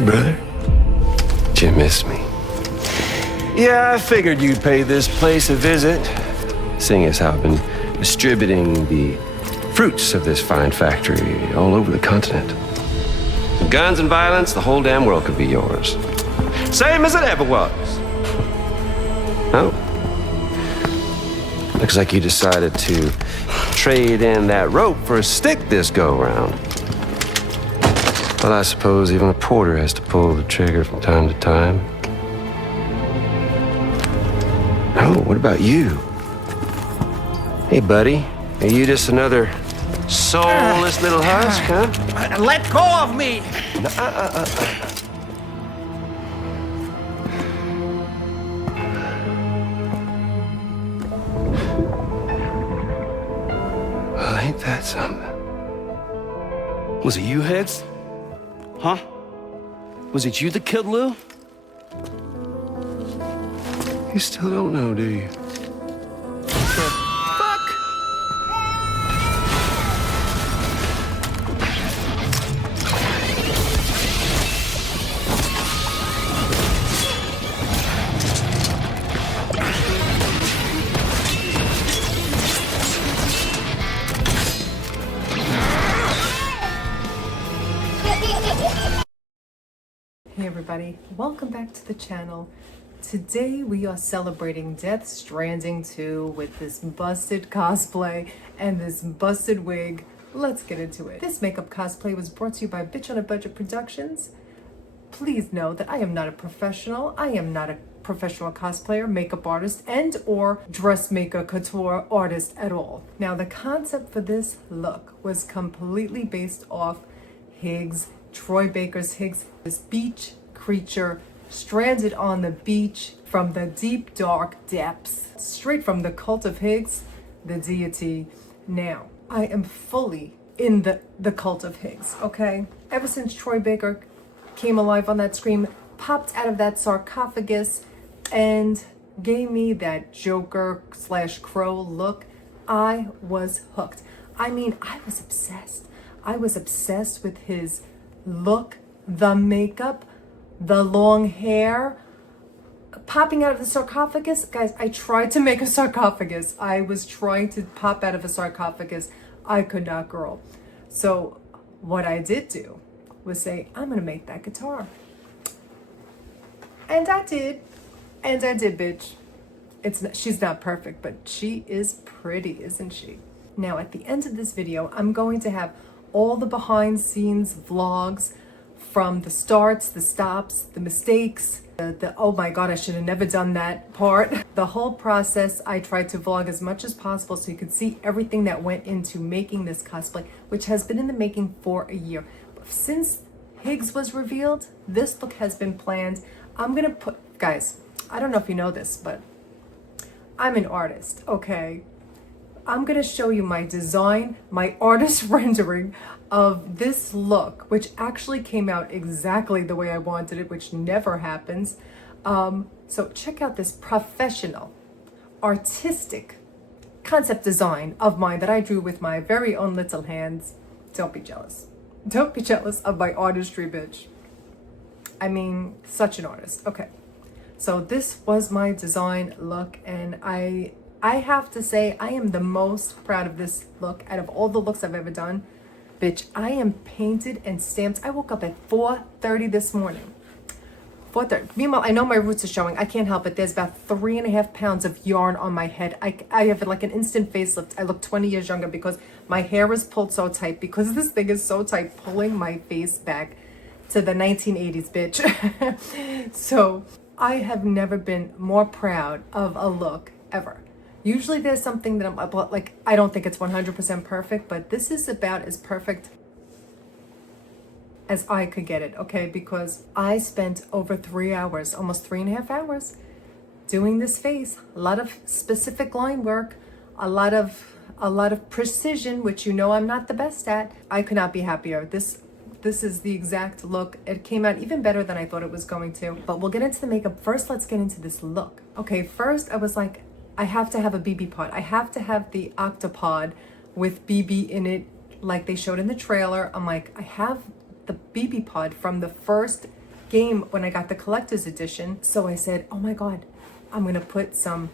Hey, brother. Did you miss me? Yeah, I figured you'd pay this place a visit, seeing as how I've been distributing the fruits of this fine factory all over the continent. With guns and violence, the whole damn world could be yours. Same as it ever was. Oh. Looks like you decided to trade in that rope for a stick this go-round. Well, I suppose even a porter has to pull the trigger from time to time. Oh, what about you? Hey, buddy. Are you just another soulless little husk, huh? Let go of me! Well, ain't that something? Was it you, Higgs? Huh? Was it you that killed Lou? You still don't know, do you? Hey everybody, welcome back to the channel. Today we are celebrating Death Stranding 2 with this busted cosplay and this busted wig. Let's get into it. This makeup cosplay was brought to you by Bitch on a Budget Productions. Please know that I am not a professional. I am not a professional cosplayer, makeup artist, and or dressmaker couture artist at all. Now the concept for this look was completely based off Higgs, Troy Baker's Higgs, this beach creature stranded on the beach from the deep dark depths, straight from the cult of Higgs, the deity. Now, I am fully in the cult of Higgs, okay? Ever since Troy Baker came alive on that screen, popped out of that sarcophagus, and gave me that Joker/Crow look, I was hooked. I mean, I was obsessed. I was obsessed with his look, the makeup, the long hair, popping out of the sarcophagus. Guys, I tried to make a sarcophagus. I was trying to pop out of a sarcophagus. I could not, girl. So what I did do was say, I'm gonna make that guitar. And I did. And I did, bitch. She's not perfect, but she is pretty, isn't she? Now, at the end of this video, I'm going to have all the behind scenes vlogs from the starts, the stops, the mistakes, the oh my god, I should have never done that part. The whole process, I tried to vlog as much as possible so you could see everything that went into making this cosplay, which has been in the making for a year. Since Higgs was revealed, this look has been planned. I'm gonna put, guys, I don't know if you know this, but I'm an artist, okay? I'm gonna show you my design, my artist rendering of this look, which actually came out exactly the way I wanted it, which never happens. So check out this professional, artistic concept design of mine that I drew with my very own little hands. Don't be jealous. Don't be jealous of my artistry, bitch. I mean, such an artist. Okay, so this was my design look, and I have to say, I am the most proud of this look out of all the looks I've ever done. Bitch, I am painted and stamped. I woke up at 4:30 this morning. 4:30. Meanwhile, I know my roots are showing. I can't help it. There's about 3.5 pounds of yarn on my head. I have like an instant facelift. I look 20 years younger because my hair is pulled so tight, because this thing is so tight, pulling my face back to the 1980s, bitch. So I have never been more proud of a look ever. Usually there's something that I'm like, I don't think it's 100% perfect, but this is about as perfect as I could get it, okay? Because I spent over 3 hours, almost 3.5 hours, doing this face. A lot of specific line work, a lot of precision, which you know I'm not the best at. I could not be happier. This is the exact look. It came out even better than I thought it was going to. But we'll get into the makeup. First, let's get into this look. Okay, first I was like, I have to have a BB pod. I have to have the octopod with BB in it, like they showed in the trailer. I'm like, I have the BB pod from the first game when I got the collector's edition. So I said, oh my God, I'm gonna put some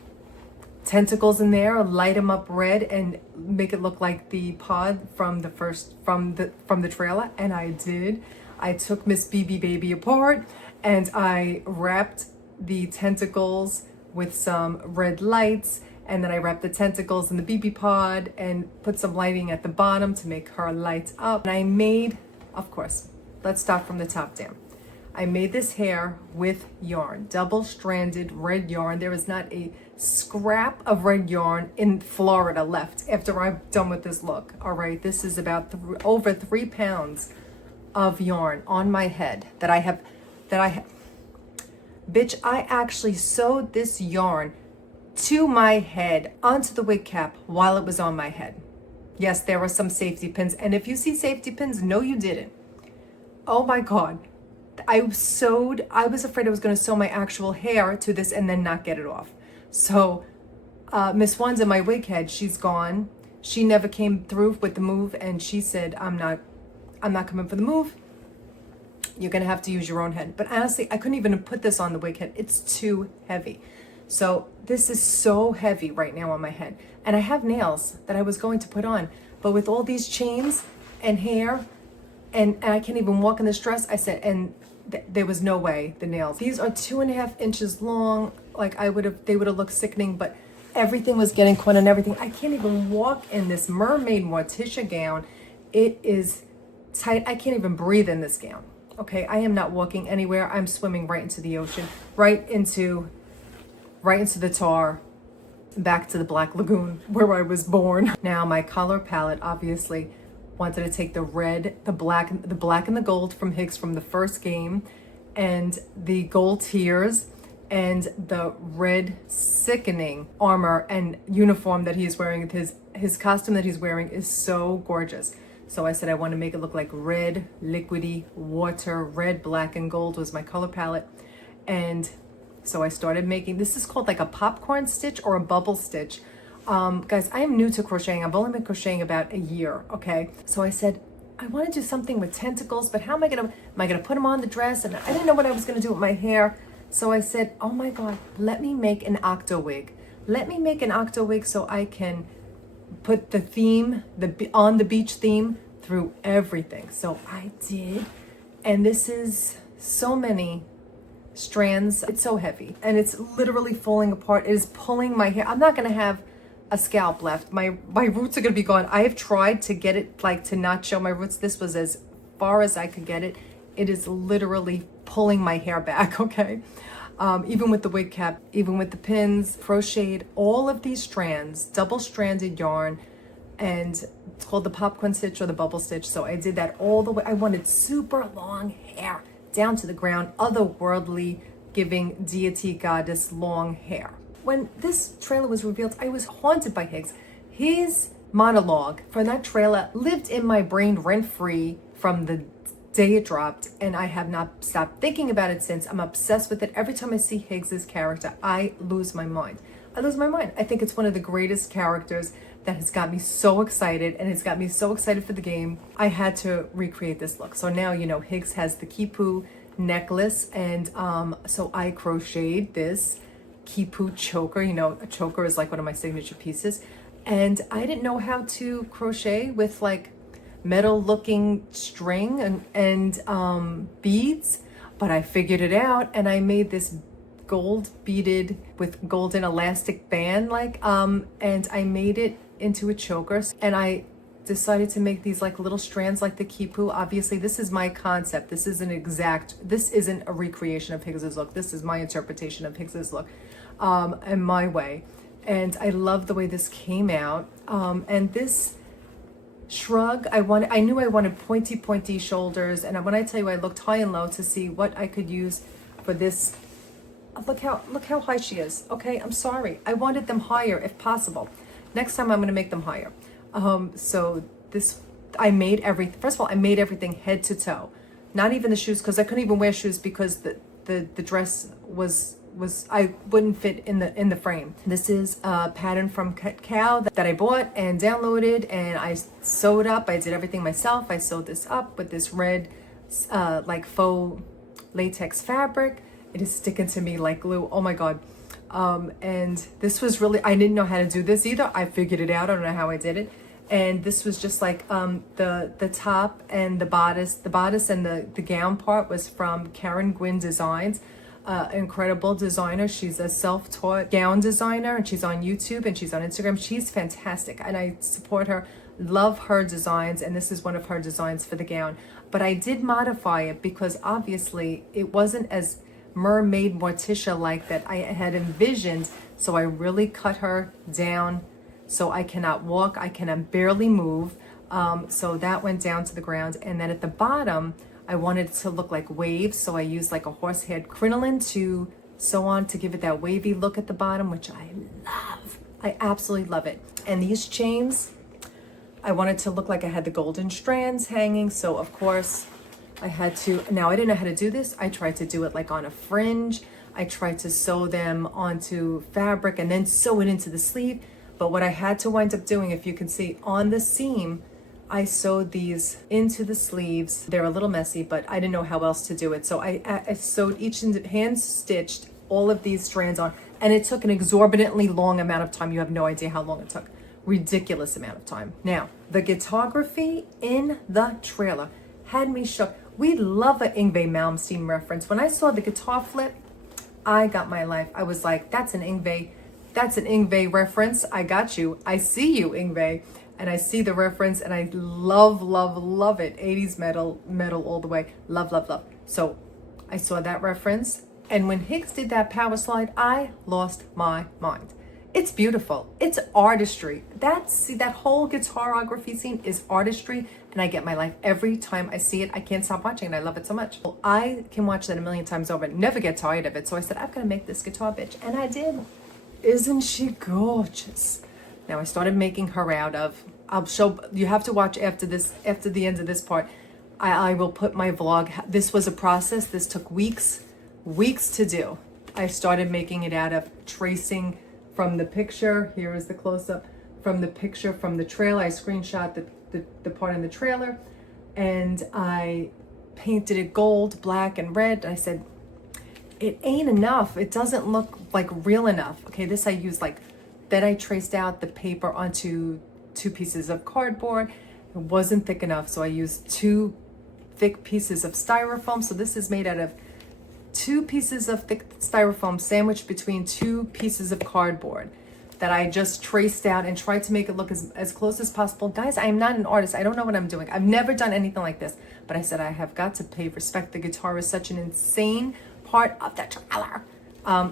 tentacles in there, light them up red, and make it look like the pod from the trailer. And I did. I took Miss BB Baby apart and I wrapped the tentacles with some red lights, and then I wrapped the tentacles in the BB pod and put some lighting at the bottom to make her light up. And I made, of course, let's start from the top down. I made this hair with yarn, double-stranded red yarn. There is not a scrap of red yarn in Florida left after I'm done with this look. All right, this is about over 3 pounds of yarn on my head that I have. Bitch, I actually sewed this yarn to my head onto the wig cap while it was on my head. Yes, there were some safety pins, and if you see safety pins, no, you didn't. Oh my God. I was afraid I was going to sew my actual hair to this and then not get it off. So Miss Wanda, my wig head, she's gone. She never came through with the move, and she said, I'm not coming for the move. You're going to have to use your own head. But honestly, I couldn't even put this on the wig head. It's too heavy. So this is so heavy right now on my head. And I have nails that I was going to put on. But with all these chains and hair, and I can't even walk in this dress, I said, and there was no way, the nails. These are 2.5 inches long. Like they would have looked sickening, but everything was getting caught on everything. I can't even walk in this mermaid Morticia gown. It is tight. I can't even breathe in this gown. Okay, I am not walking anywhere. I'm swimming right into the ocean, right into the tar, back to the Black Lagoon where I was born. Now my color palette obviously wanted to take the red, the black and the gold from Higgs from the first game, and the gold tears, and the red sickening armor and uniform that he's wearing. His costume that he's wearing is so gorgeous. So I said I want to make it look like red, liquidy, water, red, black, and gold was my color palette. And so I started making, this is called like a popcorn stitch or a bubble stitch. Guys, I am new to crocheting. I've only been crocheting about a year, okay? So I said, I want to do something with tentacles, but how am I gonna put them on the dress? And I didn't know what I was gonna do with my hair. So I said, oh my God, let me make an octo wig. Let me make an octo wig so I can put the theme, on the beach theme through everything. So I did, and this is so many strands. It's so heavy, and it's literally falling apart. It is pulling my hair. I'm not gonna have a scalp left. My roots are gonna be gone. I have tried to get it, like, to not show my roots. This was as far as I could get it. It is literally pulling my hair back, okay? Even with the wig cap, even with the pins, crocheted all of these strands, double-stranded yarn, and it's called the popcorn stitch or the bubble stitch. So I did that all the way. I wanted super long hair down to the ground, otherworldly, giving deity goddess long hair. When this trailer was revealed, I was haunted by Higgs. His monologue for that trailer lived in my brain rent-free from the day it dropped, and I have not stopped thinking about it since. I'm obsessed with it. Every time I see Higgs's character, I lose my mind. I lose my mind. I think it's one of the greatest characters that has got me so excited, and it's got me so excited for the game. I had to recreate this look. So now, you know, Higgs has the Kipu necklace, and so I crocheted this Kipu choker. You know, a choker is like one of my signature pieces, and I didn't know how to crochet with like metal looking string and beads, but I figured it out, and I made this gold beaded with golden elastic band, like and I made it into a choker, and I decided to make these like little strands like the Kipu. Obviously this is my concept. This isn't a recreation of Higgs's look. This is my interpretation of Higgs's look, and my way. And I love the way this came out. And this shrug, I knew I wanted pointy shoulders, and when I tell you I looked high and low to see what I could use for this. Look how high she is. Okay, I'm sorry. I wanted them higher if possible. Next time I'm going to make them higher. So this, I made everything. First of all, I made everything head to toe. Not even the shoes, because I couldn't even wear shoes because the dress was I wouldn't fit in the frame. This is a pattern from Cow that I bought and downloaded, and I sewed up. I did everything myself. I sewed this up with this red like faux latex fabric. It is sticking to me like glue. Oh my God. And this was really, I didn't know how to do this either. I figured it out. I don't know how I did it. And this was just like the top and the bodice and the gown part was from Karen Gwynn Designs. Incredible designer. She's a self-taught gown designer, and she's on YouTube and she's on Instagram. She's fantastic and I support her, love her designs, and this is one of her designs for the gown. But I did modify it because obviously it wasn't as mermaid Morticia like that I had envisioned, so I really cut her down so I cannot walk, I can barely move. So that went down to the ground, and then at the bottom I wanted it to look like waves, so I used like a horsehair crinoline to sew on to give it that wavy look at the bottom, which I love. I absolutely love it. And these chains, I wanted to look like I had the golden strands hanging, so of course I had to, now I didn't know how to do this. I tried to do it like on a fringe. I tried to sew them onto fabric and then sew it into the sleeve. But what I had to wind up doing, if you can see on the seam, I sewed these into the sleeves. They're a little messy, but I didn't know how else to do it. So I sewed each, hand stitched all of these strands on, and it took an exorbitantly long amount of time. You have no idea how long it took. Ridiculous amount of time. Now, the guitarography in the trailer had me shook. We love an Yngwie Malmsteen reference. When I saw the guitar flip, I got my life. I was like, that's an Yngwie reference. I got you. I see you, Yngwie. And I see the reference, and I love, love, love it. 80s metal all the way. Love, love, love. So I saw that reference. And when Higgs did that power slide, I lost my mind. It's beautiful. It's artistry. That whole guitarography scene is artistry, and I get my life every time I see it. I can't stop watching it. I love it so much. Well, I can watch that a million times over and never get tired of it. So I said, I've got to make this guitar bitch. And I did. Isn't she gorgeous? Now I started making her out of, I'll show, you have to watch after this, after the end of this part. I will put my vlog. This was a process. This took weeks to do. I started making it out of tracing from the picture. Here is the close-up from the picture from the trailer. I screenshot the part in the trailer, and I painted it gold, black, and red. I said, it ain't enough. It doesn't look like real enough. Okay, this I used like, then I traced out the paper onto 2 pieces of cardboard. It wasn't thick enough, so I used 2 thick pieces of styrofoam. So this is made out of 2 pieces of thick styrofoam sandwiched between 2 pieces of cardboard that I just traced out and tried to make it look as close as possible. Guys, I am not an artist. I don't know what I'm doing. I've never done anything like this, but I said I have got to pay respect. The guitar is such an insane part of the trailer.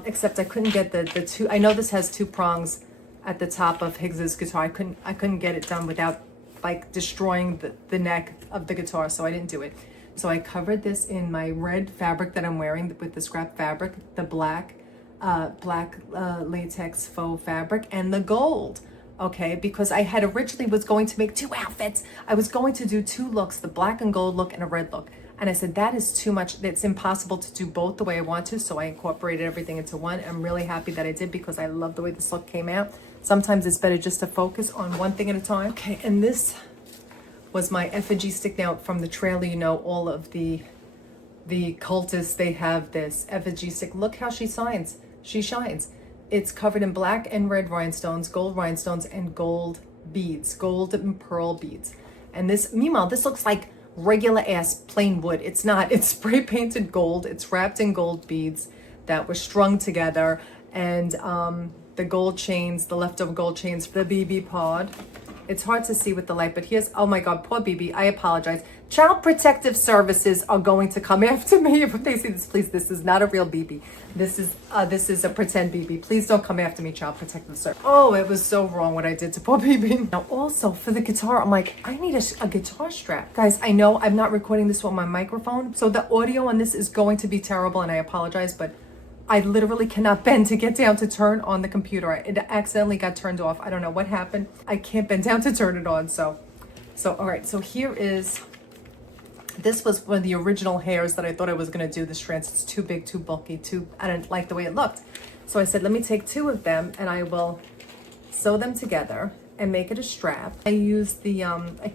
Except I couldn't get the 2, I know this has 2 prongs at the top of Higgs's guitar. I couldn't get it done without like destroying the neck of the guitar, so I didn't do it. So I covered this in my red fabric that I'm wearing with the scrap fabric, the black latex faux fabric, and the gold. Okay, because I had originally was going to make 2 outfits. I was going to do 2 looks, the black and gold look and a red look. And I said, that is too much. It's impossible to do both the way I want to. So I incorporated everything into one. I'm really happy that I did because I love the way this look came out. Sometimes it's better just to focus on one thing at a time. Okay, and this was my effigy stick. Now from the trailer, you know, all of the cultists, they have this effigy stick. Look how she shines. She shines. It's covered in black and red rhinestones, gold rhinestones, and gold beads, gold and pearl beads. And this, meanwhile, this looks like regular ass plain wood. It's not. It's spray painted gold. It's wrapped in gold beads that were strung together, and the gold chains, the leftover gold chains for the BB pod. It's hard to see with the light, but here's, oh my God, poor BB. I apologize. Child Protective Services are going to come after me if they see this. Please, this is not a real BB. This is a pretend BB. Please don't come after me, Child Protective Service. Oh, it was so wrong what I did to poor BB. Now, also for the guitar, I'm like, I need a guitar strap. Guys, I know I'm not recording this with my microphone, so the audio on this is going to be terrible, and I apologize, but I literally cannot bend to get down to turn on the computer. It accidentally got turned off. I don't know what happened. I can't bend down to turn it on. So all right. So here is, this was one of the original hairs that I thought I was going to do. The strands, it's too big, too bulky, I didn't like the way it looked. So I said, let me take 2 of them and I will sew them together and make it a strap. I use the,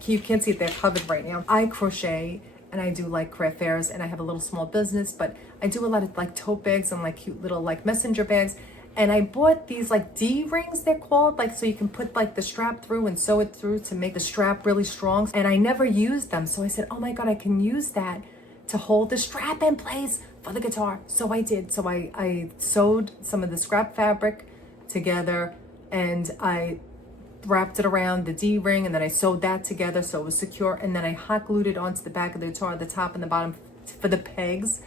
you can't see it, they're covered right now. I crochet and I do like craft fairs, and I have a little small business, but I do a lot of like tote bags and like cute little like messenger bags. And I bought these like D rings, they're called, like so you can put like the strap through and sew it through to make the strap really strong. And I never used them, so I said, oh my God, I can use that to hold the strap in place for the guitar. So I did. So I sewed some of the scrap fabric together, and I wrapped it around the D ring, and then I sewed that together so it was secure, and then I hot glued it onto the back of the guitar, the top and the bottom for the pegs.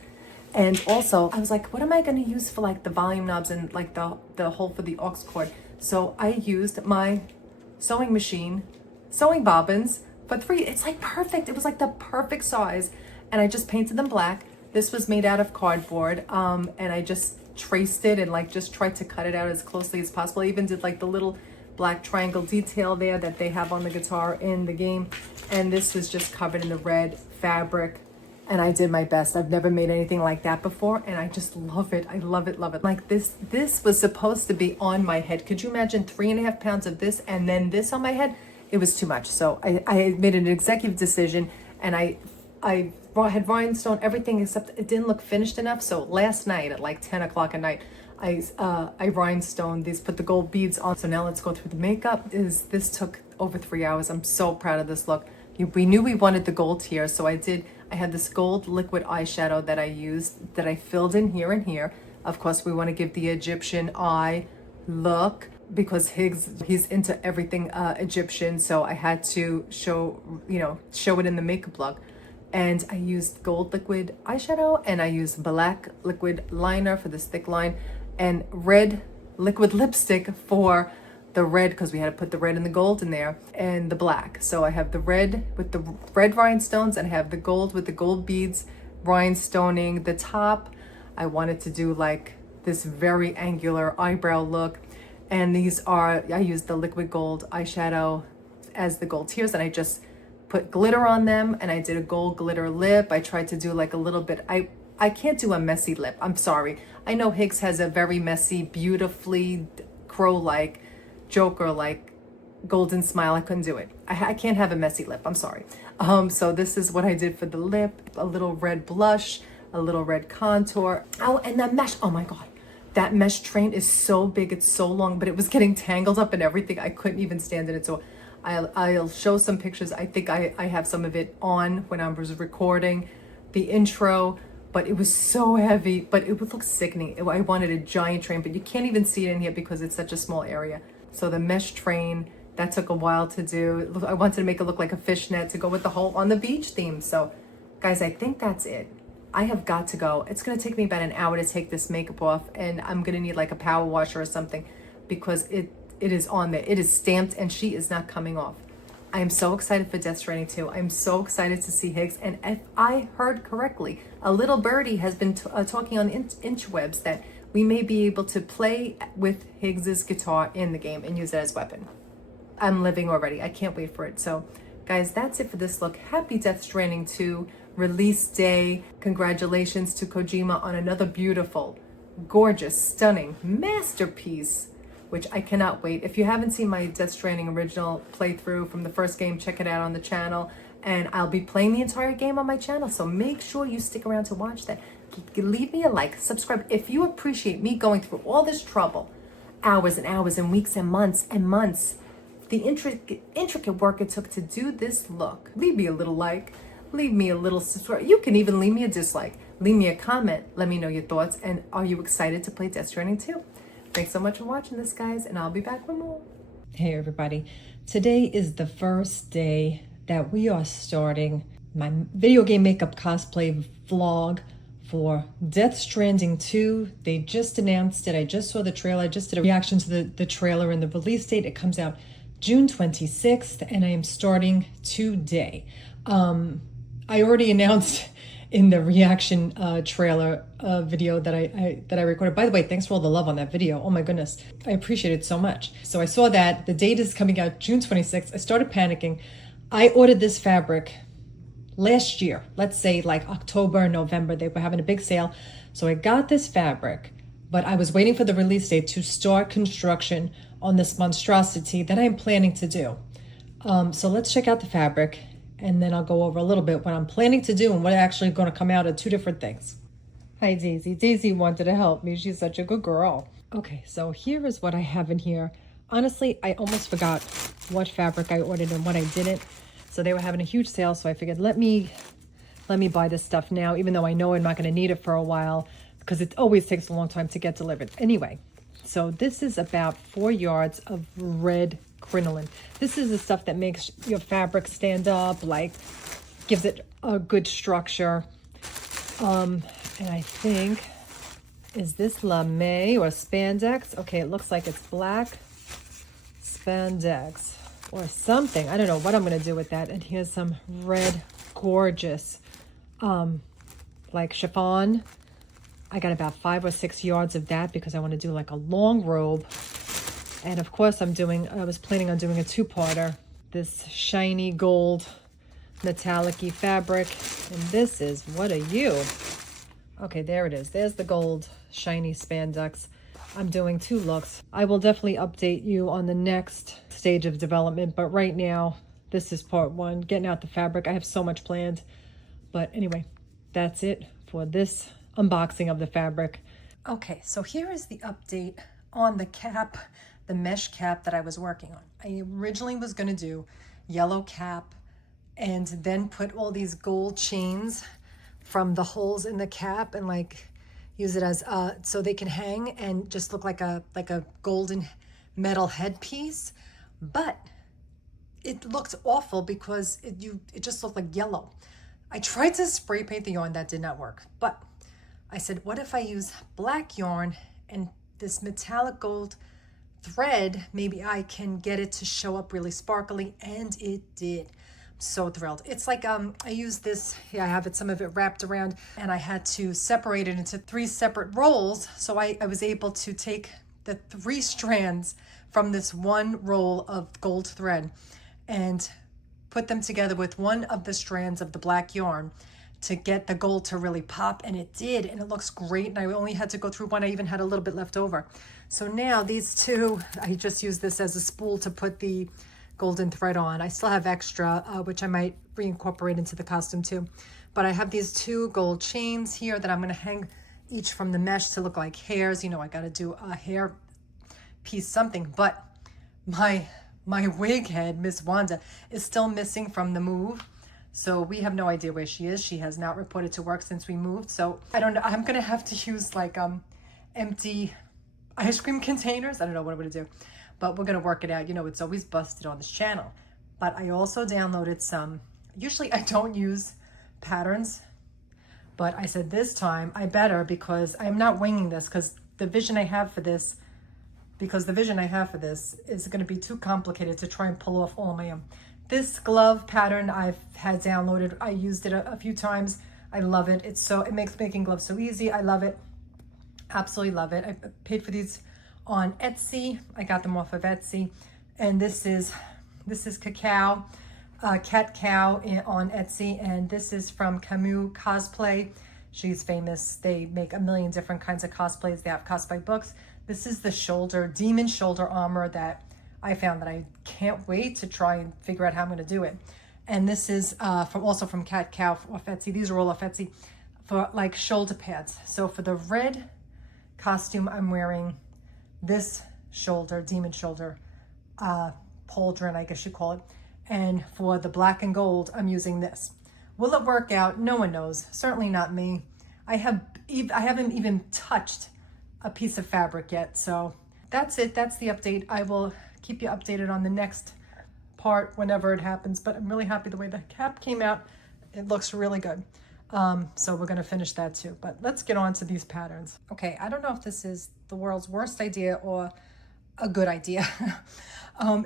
And also I was like, what am I going to use for like the volume knobs and like the hole for the aux cord? So I used my sewing machine, sewing bobbins for 3. It's like perfect. It was like the perfect size, and I just painted them black. This was made out of cardboard, and I just traced it and like just tried to cut it out as closely as possible. I even did like the little black triangle detail there that they have on the guitar in the game, and this was just covered in the red fabric, and I did my best. I've never made anything like that before, and I just love it. I love it, love it. Like this was supposed to be on my head. Could you imagine 3.5 pounds of this and then this on my head? It was too much. So I made an executive decision, and I had rhinestone everything except it didn't look finished enough. So last night at like 10 o'clock at night, I rhinestoned these, put the gold beads on. So now let's go through the makeup. This took over 3 hours. I'm so proud of this look. We knew we wanted the gold here, so I had this gold liquid eyeshadow that I used, that I filled in here and here. Of course, we want to give the Egyptian eye look because he's into everything Egyptian, so I had to show it in the makeup look. And I used gold liquid eyeshadow, and I used black liquid liner for this thick line, and red liquid lipstick for the red, because we had to put the red and the gold in there, and the black. So I have the red with the red rhinestones, and I have the gold with the gold beads rhinestoning the top. I wanted to do like this very angular eyebrow look, and I used the liquid gold eyeshadow as the gold tears, and I just put glitter on them, and I did a gold glitter lip. I tried to do like a little bit, I can't do a messy lip. I'm sorry. I know Higgs has a very messy, beautifully crow-like, Joker-like golden smile. I couldn't do it. I can't have a messy lip. I'm sorry. So this is what I did for the lip. A little red blush, a little red contour. Oh, and that mesh. Oh my God. That mesh train is so big. It's so long, but it was getting tangled up in everything. I couldn't even stand in it. So I'll show some pictures. I think I have some of it on when I was recording the intro, but it was so heavy, but it would look sickening. I wanted a giant train, but you can't even see it in here because it's such a small area. So the mesh train, that took a while to do. I wanted to make it look like a fishnet to go with the whole on the beach theme. So guys, I think that's it. I have got to go. It's gonna take me about an hour to take this makeup off, and I'm gonna need like a power washer or something because it is on there. It is stamped, and she is not coming off. I am so excited for Death Stranding 2. I'm so excited to see Higgs. And if I heard correctly, a little birdie has been talking on interwebs that we may be able to play with Higgs's guitar in the game and use it as a weapon. I'm living already. I can't wait for it. So guys, that's it for this look. Happy Death Stranding 2 release day. Congratulations to Kojima on another beautiful, gorgeous, stunning masterpiece, which I cannot wait. If you haven't seen my Death Stranding original playthrough from the first game, check it out on the channel. And I'll be playing the entire game on my channel, so make sure you stick around to watch that. Leave me a like, subscribe. If you appreciate me going through all this trouble, hours and hours and weeks and months, the intricate work it took to do this look, leave me a little like, leave me a little subscribe. You can even leave me a dislike. Leave me a comment. Let me know your thoughts. And are you excited to play Death Stranding 2? Thanks so much for watching this, guys, and I'll be back with more. Hey, everybody. Today is the first day that we are starting my video game makeup cosplay vlog for Death Stranding 2. They just announced it. I just saw the trailer. I just did a reaction to the trailer and the release date. It comes out June 26th, and I am starting today. I already announced in the reaction trailer video that I recorded. By the way, thanks for all the love on that video. Oh my goodness, I appreciate it so much. So I saw that the date is coming out June 26th. I started panicking. I ordered this fabric last year, let's say like October, November. They were having a big sale. So I got this fabric, but I was waiting for the release date to start construction on this monstrosity that I'm planning to do. So let's check out the fabric and then I'll go over a little bit what I'm planning to do and what actually going to come out of two different things. Hi, Daisy. Daisy wanted to help me. She's such a good girl. Okay, so here is what I have in here. Honestly, I almost forgot what fabric I ordered and what I didn't. So they were having a huge sale, so I figured let me buy this stuff now, even though I know I'm not going to need it for a while because it always takes a long time to get delivered. Anyway, so this is about 4 yards of red crinoline. This is the stuff that makes your fabric stand up, like gives it a good structure. And I think, is this lame or spandex? Okay, it looks like it's black spandex or something. I don't know what I'm going to do with that. And here's some red, gorgeous, like chiffon. I got about 5 or 6 yards of that because I want to do like a long robe. And of course I was planning on doing a 2-parter. This shiny gold metallic-y fabric. And this is, what are you? Okay, there it is. There's the gold shiny spandex. I'm doing 2 looks. I will definitely update you on the next stage of development, but right now, this is part 1, getting out the fabric. I have so much planned. But anyway, that's it for this unboxing of the fabric. Okay, so here is the update on the cap, the mesh cap that I was working on. I originally was going to do yellow cap and then put all these gold chains from the holes in the cap and like use it as so they can hang and just look like a golden metal headpiece. But it looked awful because it just looked like yellow. I tried to spray paint the yarn, that did not work. But I said, what if I use black yarn and this metallic gold thread, maybe I can get it to show up really sparkly, and it did. So thrilled. It's like I used this, I have some of it wrapped around, and I had to separate it into 3 separate rolls. So I was able to take the 3 strands from this one roll of gold thread and put them together with one of the strands of the black yarn to get the gold to really pop, and it did, and it looks great. And I only had to go through one. I even had a little bit left over. So now these 2, I just use this as a spool to put the golden thread on. I still have extra, which I might reincorporate into the costume too. But I have these 2 gold chains here that I'm going to hang each from the mesh to look like hairs. You know, I got to do a hair piece something. But my wig head, Miss Wanda, is still missing from the move. So we have no idea where she is. She has not reported to work since we moved. So I don't know. I'm going to have to use like empty ice cream containers. I don't know what I'm going to do. But we're going to work it out. You know, it's always busted on this channel. But I also downloaded some, usually I don't use patterns, but I said this time I better, because I'm not winging this, because the vision I have for this is going to be too complicated to try and pull off all on my own. This glove pattern I've had downloaded. I used it a few times. I love it. It makes making gloves so easy. I love it. Absolutely love it. I paid for these on Etsy. I got them off of Etsy. And this is Cacao, Cat Cow on Etsy. And this is from Camus Cosplay. She's famous. They make a million different kinds of cosplays. They have cosplay books. This is the demon shoulder armor that I found that I can't wait to try and figure out how I'm going to do it. And this is also from Cat Cow off Etsy. These are all off Etsy for like shoulder pads. So for the red costume, I'm wearing this demon shoulder, pauldron, I guess you call it. And for the black and gold, I'm using this. Will it work out? No one knows. Certainly not me. I haven't even touched a piece of fabric yet. So that's it. That's the update. I will keep you updated on the next part whenever it happens. But I'm really happy the way the cap came out. It looks really good. So we're going to finish that too. But let's get on to these patterns. Okay, I don't know if this is the world's worst idea or a good idea.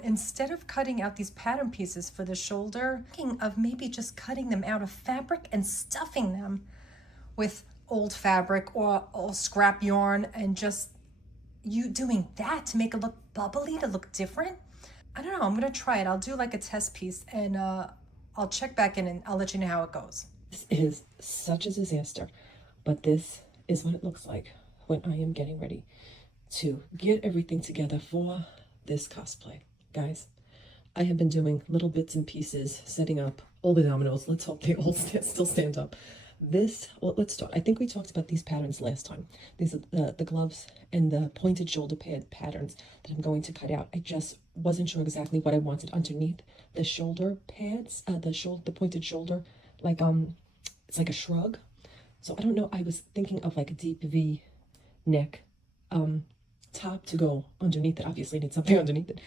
Instead of cutting out these pattern pieces for the shoulder, thinking of maybe just cutting them out of fabric and stuffing them with old fabric or scrap yarn, and just you doing that to make it look bubbly, to look different. I don't know. I'm going to try it. I'll do like a test piece, and I'll check back in and I'll let you know how it goes. This is such a disaster, but this is what it looks like when I am getting ready to get everything together for this cosplay. Guys, I have been doing little bits and pieces, setting up all the dominoes. Let's hope they all still stand up. This, well, let's start. I think we talked about these patterns last time. These are the gloves and the pointed shoulder pad patterns that I'm going to cut out. I just wasn't sure exactly what I wanted underneath the shoulder pads, the pointed shoulder, like it's like a shrug. So I don't know. I was thinking of like a deep V neck top to go underneath it. Obviously, need something underneath it.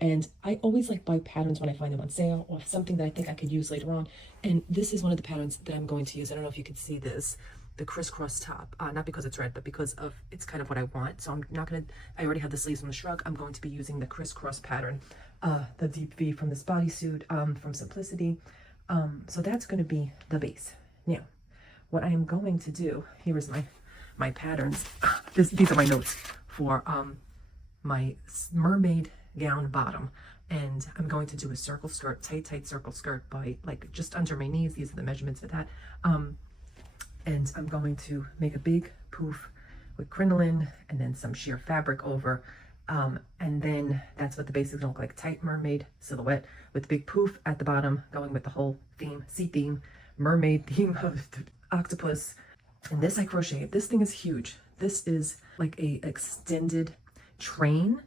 And I always like buy patterns when I find them on sale or something that I think I could use later on. And this is one of the patterns that I'm going to use. I don't know if you can see this, the crisscross top. Not because it's red, but because of it's kind of what I want. So I'm not gonna. I already have the sleeves on the shrug. I'm going to be using the crisscross pattern, the deep V from this bodysuit, from Simplicity. So that's going to be the base. Now, what I am going to do here is my patterns. These are my notes for my mermaid gown bottom, and I'm going to do a circle skirt, tight circle skirt by like just under my knees. These are the measurements for that. And I'm going to make a big poof with crinoline and then some sheer fabric over, and then that's what the base is gonna look like, tight mermaid silhouette with big poof at the bottom, going with the whole theme, sea theme, mermaid theme of the octopus. And this I crocheted. This thing is huge. This is like a extended train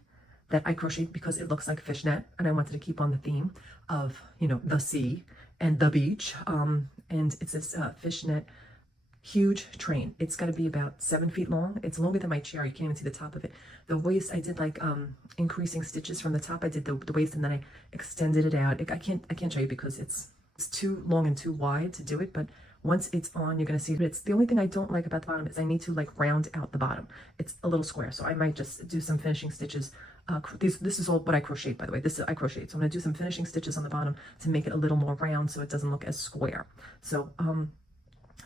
that I crocheted because it looks like fishnet, and I wanted to keep on the theme of, you know, the sea and the beach. And it's this fishnet huge train. It's got to be about 7 feet long. It's longer than my chair. You can't even see the top of it. The waist, I did like increasing stitches from the top. I did the waist and then I extended it out. I can't show you because it's too long and too wide to do it, but once it's on, you're going to see it's the only thing I don't like about the bottom is I need to like round out the bottom. It's a little square, so I might just do some finishing stitches. This is all what I crocheted, by the way. This is I crocheted, so I'm going to do some finishing stitches on the bottom to make it a little more round so it doesn't look as square. So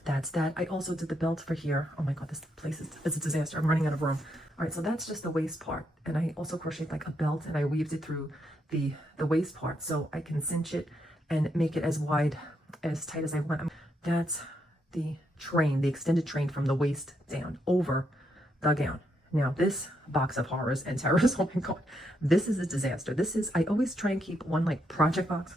that's that. I also did the belt for here. Oh my god, this place is a disaster. I'm running out of room. All right, so that's just the waist part, and I also crocheted like a belt, and I weaved it through the waist part so I can cinch it and make it as wide, as tight as I want. That's the train, the extended train from the waist down over the gown. Now this box of horrors and terrors, oh my god, this is a disaster. This is, I always try and keep one like project box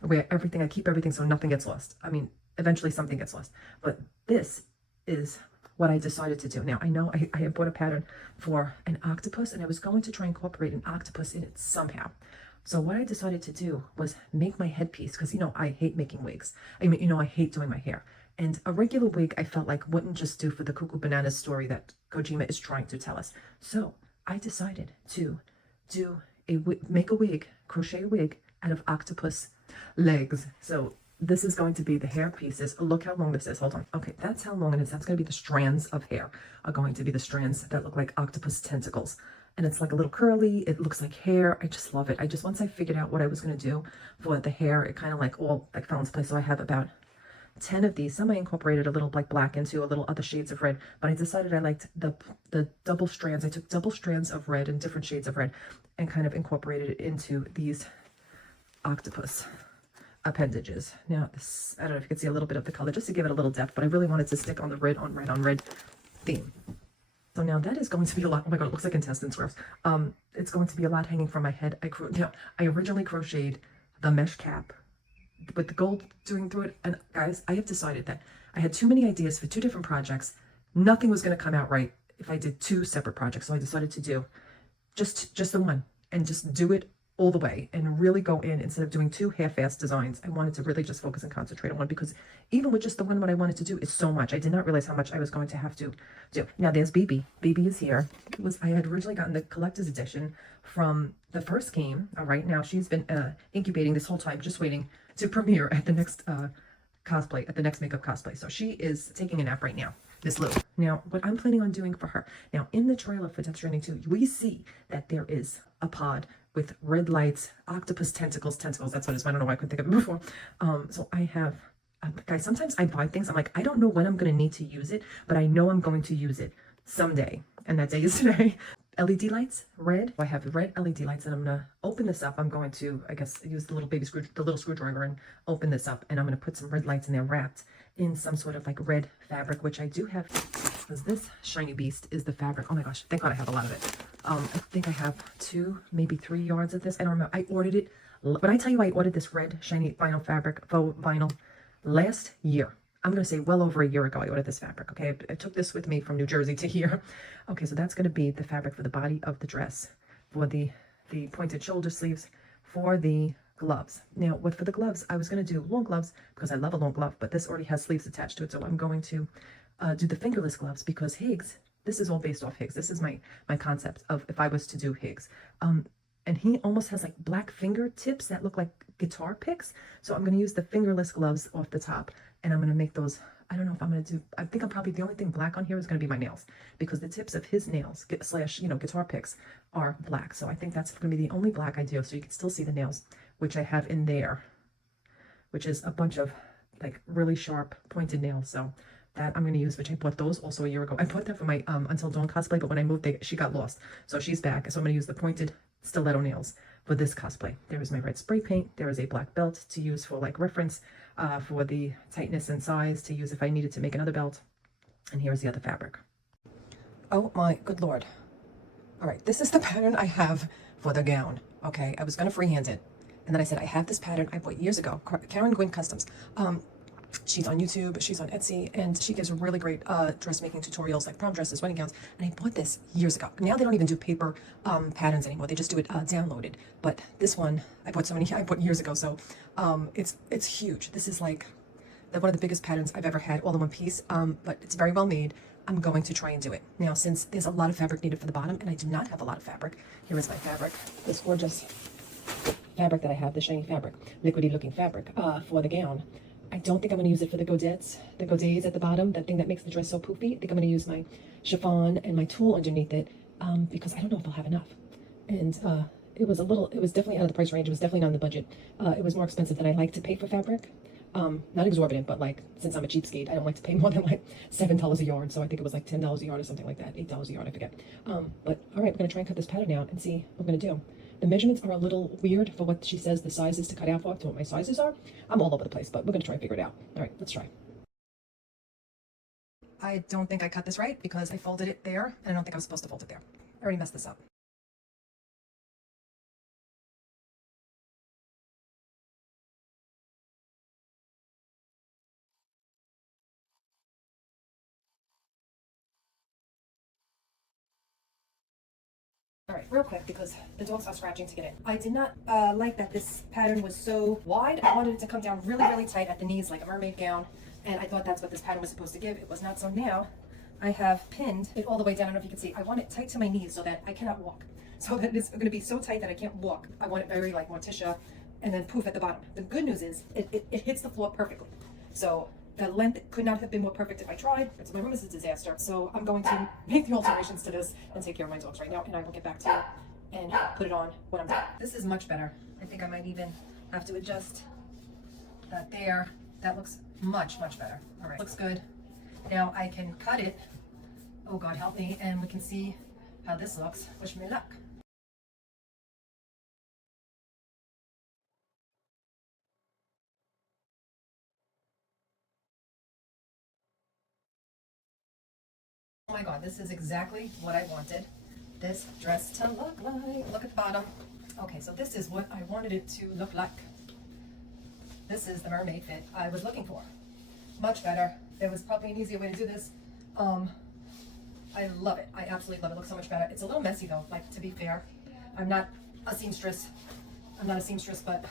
where I keep everything so nothing gets lost. I mean, eventually something gets lost, but this is what I decided to do. Now I know I had bought a pattern for an octopus, and I was going to try and incorporate an octopus in it somehow. So what I decided to do was make my headpiece, because, you know, I hate making wigs. I mean, you know, I hate doing my hair. And a regular wig I felt like wouldn't just do for the Cuckoo Bananas story that Kojima is trying to tell us. So I decided to make a wig, crochet a wig out of octopus legs. So this is going to be the hair pieces. Look how long this is. Hold on. Okay, that's how long it is. That's going to be the strands of hair are going to be the strands that look like octopus tentacles. And it's like a little curly. It looks like hair. I just love it. Once I figured out what I was going to do for the hair, it kind of like all like fell into place. So I have about 10 of these. Some I incorporated a little like black into, a little other shades of red, but I decided I liked the double strands. I took double strands of red and different shades of red and kind of incorporated it into these octopus appendages. Now this, I don't know if you can see a little bit of the color just to give it a little depth, but I really wanted to stick on the red on red on red theme. So now that is going to be a lot. Oh my god, it looks like intestine swirls. It's going to be a lot hanging from my head. I originally crocheted the mesh cap with the gold doing through it, and guys, I have decided that I had too many ideas for 2 different projects. Nothing was going to come out right if I did 2 separate projects, so I decided to do just the one and just do it all the way and really go in instead of doing 2 half-assed designs. I wanted to really just focus and concentrate on one, because even with just the one, what I wanted to do is so much. I did not realize how much I was going to have to do. Now there's BB. BB is here. I had originally gotten the collector's edition from the first game. All right, now she's been incubating this whole time, just waiting to premiere at the next cosplay, at the next makeup cosplay. So she is taking a nap right now, Miss Lou. Now, what I'm planning on doing for her, now in the trailer for Death Stranding 2, we see that there is a pod with red lights, octopus tentacles, that's what it is. I don't know why I couldn't think of it before. So I have, guys, sometimes I buy things, I'm like, I don't know when I'm going to need to use it, but I know I'm going to use it someday. And that day is today. LED lights, red. I have red LED lights, and I'm going to open this up. I'm going to, I guess, use the little screwdriver and open this up, and I'm going to put some red lights in there wrapped in some sort of like red fabric, which I do have, because this shiny beast is the fabric. Oh my gosh, thank god I have a lot of it. I think I have 2, maybe 3 yards of this. I don't remember. I ordered it When I tell you I ordered this red shiny vinyl fabric, faux vinyl, last year, I'm going to say well over a year ago, I ordered this fabric. Okay, I took this with me from New Jersey to here. Okay, so that's going to be the fabric for the body of the dress, for the pointed shoulder sleeves, for the gloves. Now, for the gloves, I was going to do long gloves because I love a long glove, but this already has sleeves attached to it, so I'm going to do the fingerless gloves because Higgs, this is all based off Higgs. This is my concept of if I was to do Higgs. And he almost has like black fingertips that look like guitar picks. So I'm going to use the fingerless gloves off the top, and I'm going to make those. I don't know if I'm going to do, I think I'm probably, the only thing black on here is going to be my nails, because the tips of his nails slash, guitar picks are black. So I think that's going to be the only black I do. So you can still see the nails, which I have in there, which is a bunch of like really sharp pointed nails. So that I'm going to use, which I bought those also a year ago. I bought that for my Until Dawn cosplay, but when I moved, she got lost. So she's back. So I'm going to use the pointed stiletto nails for this cosplay. There is my red spray paint. There is a black belt to use for like reference, for the tightness and size to use if I needed to make another belt. And here's the other fabric. Oh my good Lord. All right, this is the pattern I have for the gown. Okay, I was going to freehand it. And then I said, I have this pattern I bought years ago, Karen Gwynn Customs. She's on YouTube, she's on Etsy, and she gives really great dressmaking tutorials, like prom dresses, wedding gowns. And I bought this years ago. Now they don't even do paper patterns anymore. They just do it downloaded. But this one, I bought years ago, so it's huge. This is like one of the biggest patterns I've ever had, all in one piece, but it's very well made. I'm going to try and do it. Now, since there's a lot of fabric needed for the bottom, and I do not have a lot of fabric, here is my fabric. This gorgeous fabric that I have, the shiny fabric, liquidy looking fabric for the gown. I don't think I'm going to use it for the godets at the bottom, that thing that makes the dress so poofy. I think I'm going to use my chiffon and my tulle underneath it, because I don't know if I'll have enough. And it was definitely out of the price range. It was definitely not in the budget. It was more expensive than I like to pay for fabric. Not exorbitant, but like, since I'm a cheapskate, I don't like to pay more than like $7 a yard. So I think it was like $10 a yard or something like that, $8 a yard, I forget. But all right, we're going to try and cut this pattern out and see what we're going to do. The measurements are a little weird for what she says the sizes to cut out for, to what my sizes are. I'm all over the place, but we're going to try and figure it out. All right, let's try. I don't think I cut this right because I folded it there, and I don't think I was supposed to fold it there. I already messed this up. All right, real quick, because the dogs are scratching to get in. I did not like that this pattern was so wide. I wanted it to come down really, really tight at the knees like a mermaid gown, and I thought that's what this pattern was supposed to give. It was not. So now I have pinned it all the way down. I don't know if you can see. I want it tight to my knees so that I cannot walk. So that it's going to be so tight that I can't walk. I want it very like Morticia, and then poof at the bottom. The good news is it hits the floor perfectly. So the length could not have been more perfect if I tried. My room is a disaster. So I'm going to make the alterations to this and take care of my dogs right now. And I will get back to you and put it on when I'm done. This is much better. I think I might even have to adjust that there. That looks much, much better. All right, looks good. Now I can cut it. Oh God, help me. And we can see how this looks. Wish me luck. Oh my God, this is exactly what I wanted this dress to look like. Look at the bottom. Okay, so this is what I wanted it to look like. This is the mermaid fit I was looking for. Much better. There was probably an easier way to do this. I love it. I absolutely love it. It looks so much better. It's a little messy though, like, to be fair. I'm not a seamstress, but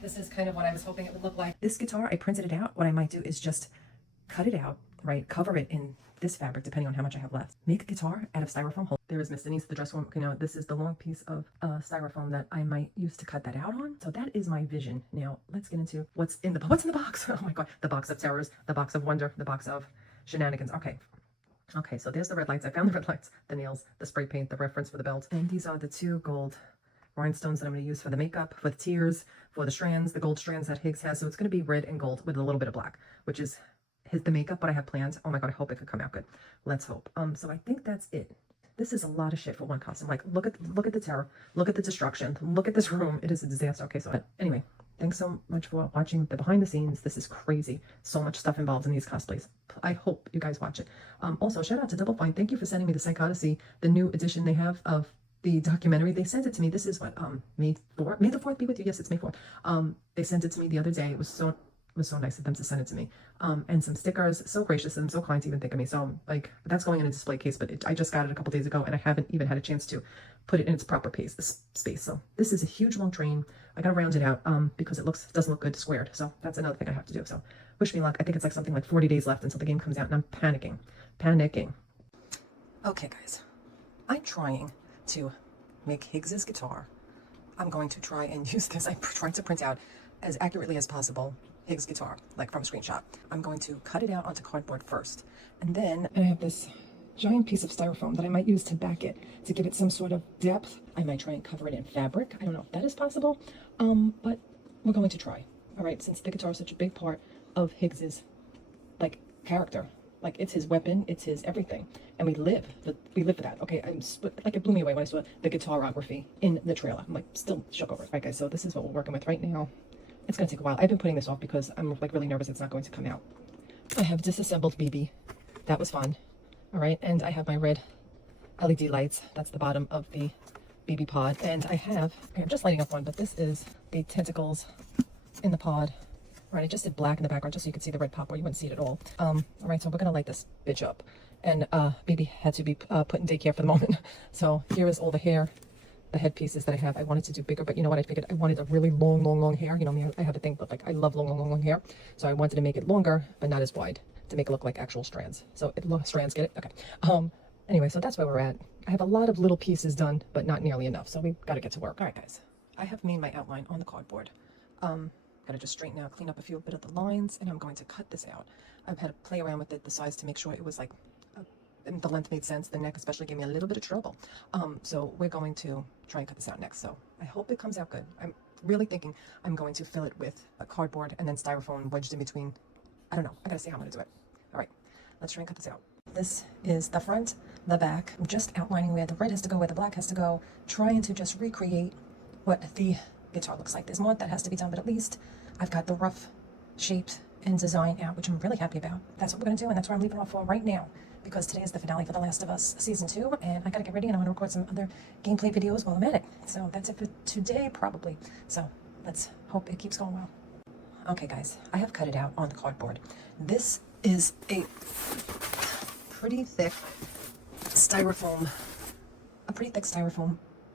this is kind of what I was hoping it would look like. This guitar, I printed it out. What I might do is just cut it out, right? Cover it in this fabric, depending on how much I have left. Make a guitar out of styrofoam. There is Miss Denise, the dress woman. This is the long piece of styrofoam that I might use to cut that out on. So that is my vision. Now let's get into what's in the box. Oh my God, the box of terrors, the box of wonder, the box of shenanigans. Okay, so there's the red lights. I found the red lights, the nails, the spray paint, the reference for the belt. And these are the 2 gold rhinestones that I'm going to use for the makeup, for the tears, for the strands, the gold strands that Higgs has. So it's going to be red and gold with a little bit of black, which is the makeup, but I have planned. Oh my God, I hope it could come out good. Let's hope. So I think that's it. This is a lot of shit for one costume. Like, look at the terror, look at the destruction, look at this room. It is a disaster. Okay, so anyway, thanks so much for watching the behind the scenes. This is crazy. So much stuff involved in these cosplays. I hope you guys watch it. Also, shout out to Double Fine. Thank you for sending me the Psych Odyssey, the new edition they have of the documentary. They sent it to me. This is what, May 4th. May the 4th be with you. Yes, it's May 4th. They sent it to me the other day. It was so nice of them to send it to me. And some stickers, so gracious and so kind to even think of me. So like, that's going in a display case, but I just got it a couple days ago and I haven't even had a chance to put it in its proper space. So this is a huge long train. I gotta round it out because it doesn't look good squared. So that's another thing I have to do. So wish me luck. I think it's like something like 40 days left until the game comes out and I'm panicking. Okay guys, I'm trying to make Higgs's guitar. I'm going to try and use this. I'm trying to print out as accurately as possible Higgs guitar, like from a screenshot. I'm going to cut it out onto cardboard first. And then I have this giant piece of styrofoam that I might use to back it, to give it some sort of depth. I might try and cover it in fabric. I don't know if that is possible, but we're going to try. All right, since the guitar is such a big part of Higgs's like character, like it's his weapon, it's his everything, and we live for that. Okay, like it blew me away when I saw the guitarography in the trailer. I'm like still shook over it. All right, guys, so this is what we're working with right now. It's gonna take a while. I've been putting this off because I'm like really nervous it's not going to come out. I have disassembled BB. That was fun. All right, and I have my red LED lights. That's the bottom of the BB pod, and I'm just lighting up one, but this is the tentacles in the pod. All right, I just did black in the background just so you could see the red pop where you wouldn't see it at all. All right, so we're gonna light this bitch up, and BB had to be put in daycare for the moment. So here is all the hair, the headpieces that I have. I wanted to do bigger, but you know what? I figured I wanted a really long hair. You know me, I have a thing, but like I love long hair. So I wanted to make it longer, but not as wide, to make it look like actual strands. So strands, get it? Okay. Anyway, so that's where we're at. I have a lot of little pieces done, but not nearly enough. So we've got to get to work. All right, guys. I have made my outline on the cardboard. Gotta just straighten out, clean up a few bit of the lines, and I'm going to cut this out. I've had to play around with it, the size, to make sure it was like, the length made sense. The neck especially gave me a little bit of trouble. So we're going to try and cut this out next. So I hope it comes out good. I'm really thinking I'm going to fill it with a cardboard and then styrofoam wedged in between. I don't know. I gotta see how I'm gonna do it. All right, let's try and cut this out. This is the front, the back. I'm just outlining where the red has to go, where the black has to go, trying to just recreate what the guitar looks like. There's more that has to be done, but at least I've got the rough shapes and design out, which I'm really happy about. That's what we're gonna do, and that's what I'm leaving off for right now, because today is the finale for The Last of Us Season 2, and I gotta get ready, and I'm gonna record some other gameplay videos while I'm at it. So that's it for today, probably. So let's hope it keeps going well. Okay, guys, I have cut it out on the cardboard. This is a pretty thick styrofoam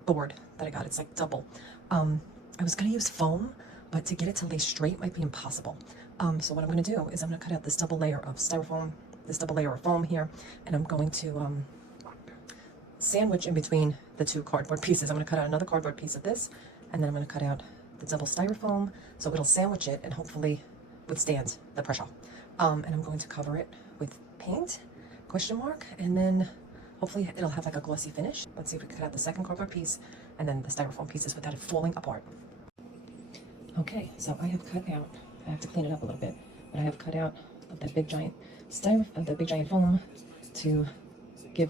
board that I got. It's like double. I was gonna use foam, but to get it to lay straight might be impossible. So what I'm gonna do is I'm gonna cut out this double layer of styrofoam, this double layer of foam here, and I'm going to sandwich in between the two cardboard pieces. I'm gonna cut out another cardboard piece of this, and then I'm gonna cut out the double styrofoam, so it'll sandwich it and hopefully withstand the pressure. And I'm going to cover it with paint, ? And then hopefully it'll have like a glossy finish. Let's see if we can cut out the second cardboard piece and then the styrofoam pieces without it falling apart. Okay, so I have cut out, I have to clean it up a little bit, but I have cut out of that big giant foam to give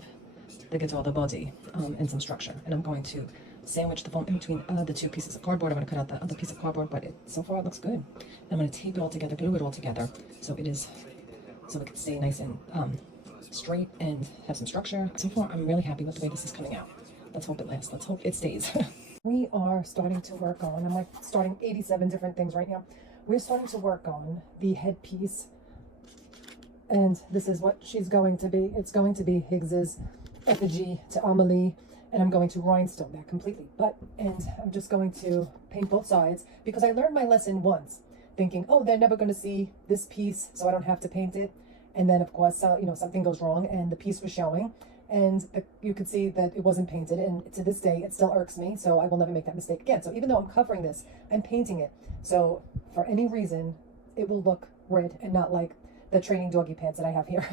the guitar the body and some structure. And I'm going to sandwich the foam in between the two pieces of cardboard. I'm going to cut out the other piece of cardboard, but so far it looks good. And I'm going to tape it all together, glue it all together, so it can stay nice and straight and have some structure. So far, I'm really happy with the way this is coming out. Let's hope it lasts. Let's hope it stays. We are starting to work on, I'm like starting 87 different things right now. We're starting to work on the headpiece, and this is what she's going to be. It's going to be Higgs's effigy to Amelie, and I'm going to rhinestone that completely. And I'm just going to paint both sides, because I learned my lesson once, thinking, oh, they're never going to see this piece, so I don't have to paint it. And then, of course, something goes wrong, and the piece was showing, and you could see that it wasn't painted. And to this day, it still irks me, so I will never make that mistake again. So even though I'm covering this, I'm painting it. So for any reason, it will look red and not like the training doggy pants that I have here.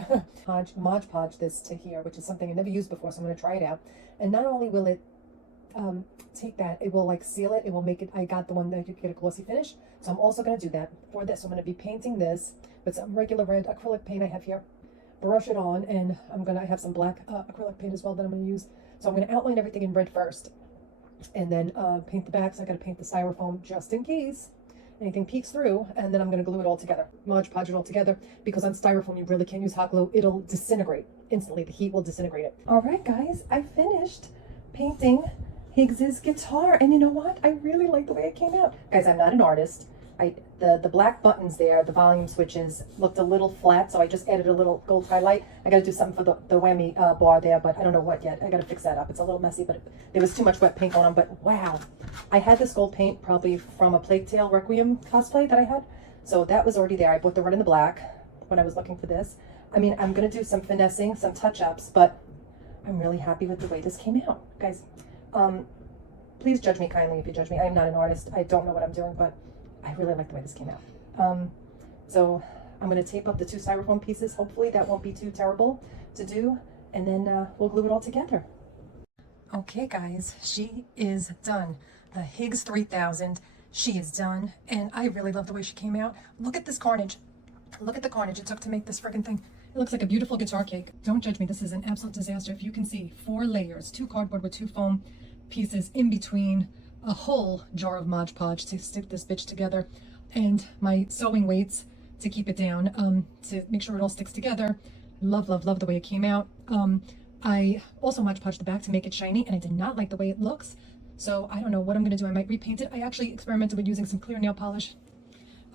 Mod Podge this to here, which is something I never used before, so I'm going to try it out. And not only will it take that, it will like seal it, it will make it, I got the one that you get a glossy finish, so I'm also going to do that for this. So I'm going to be painting this with some regular red acrylic paint I have here, brush it on, and I have some black acrylic paint as well that I'm going to use. So I'm going to outline everything in red first, and then paint the backs. I got to paint the styrofoam just in case anything peeks through, and then I'm going to glue it all together, Mod Podge it all together, because on styrofoam you really can't use hot glue. It'll disintegrate instantly. The heat will disintegrate it. All right, guys, I finished painting Higgs's guitar, and you know what? I really like the way it came out. Guys, I'm not an artist. The black buttons there, the volume switches, looked a little flat, so I just added a little gold highlight. I got to do something for the whammy bar there, but I don't know what yet. I got to fix that up. It's a little messy, but there was too much wet paint on them. But wow, I had this gold paint probably from a Plague Tale Requiem cosplay that I had, so that was already there. I bought the red and the black when I was looking for this. I mean, I'm gonna do some finessing, some touch-ups, but I'm really happy with the way this came out, guys. Please judge me kindly if you judge me. I'm not an artist. I don't know what I'm doing, but I really like the way this came out. So I'm going to tape up the 2 styrofoam pieces. Hopefully that won't be too terrible to do. And then we'll glue it all together. Okay, guys, she is done. The Higgs 3000, she is done. And I really love the way she came out. Look at this carnage. Look at the carnage it took to make this freaking thing. It looks like a beautiful guitar cake. Don't judge me. This is an absolute disaster. If you can see, 4 layers, 2 cardboard with 2 foam pieces in between, a whole jar of Mod Podge to stick this bitch together, and my sewing weights to keep it down, to make sure it all sticks together. Love, love, love the way it came out. I also Mod Podged the back to make it shiny, and I did not like the way it looks. So I don't know what I'm going to do. I might repaint it. I actually experimented with using some clear nail polish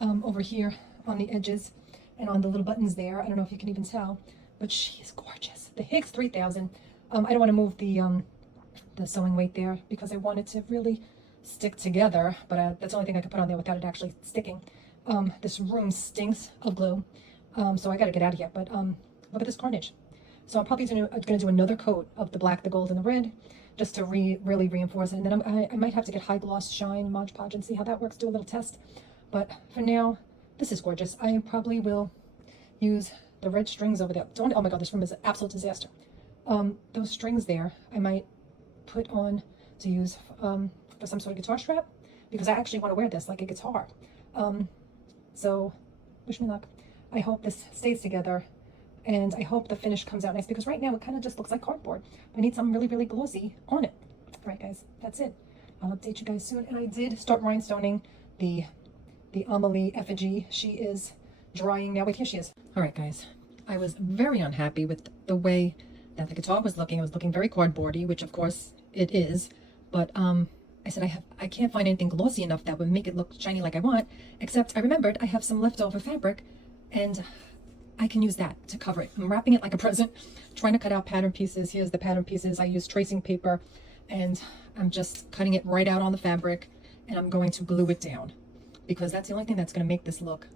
over here on the edges and on the little buttons there. I don't know if you can even tell, but she is gorgeous. The Higgs 3000. I don't want to move the sewing weight there because I want it to really stick together, but that's the only thing I could put on there without it actually sticking. This room stinks of glue, so I got to get out of here. But look at this carnage. So I'm probably going to do another coat of the black, the gold, and the red, just to really reinforce it. And then I might have to get high gloss shine Mod Podge and see how that works. Do a little test. But for now, this is gorgeous. I probably will use the red strings over there. Don't. Oh my God, this room is an absolute disaster. Those strings there, I might put on to use for some sort of guitar strap, because I actually want to wear this like a guitar. So wish me luck. I hope this stays together, and I hope the finish comes out nice, because right now it kind of just looks like cardboard. I need something really glossy on it. All right, guys, that's it. I'll update you guys soon. And I did start rhinestoning the Amelie effigy. She is drying now. Wait, here she is. All right, guys, I was very unhappy with the way that the guitar was looking. It was looking very cardboardy, which of course it is, but I said I can't find anything glossy enough that would make it look shiny like I want, except I remembered I have some leftover fabric, and I can use that to cover it. I'm wrapping it like a present, trying to cut out pattern pieces. Here's the pattern pieces. I use tracing paper, and I'm just cutting it right out on the fabric, and I'm going to glue it down, because that's the only thing that's going to make this look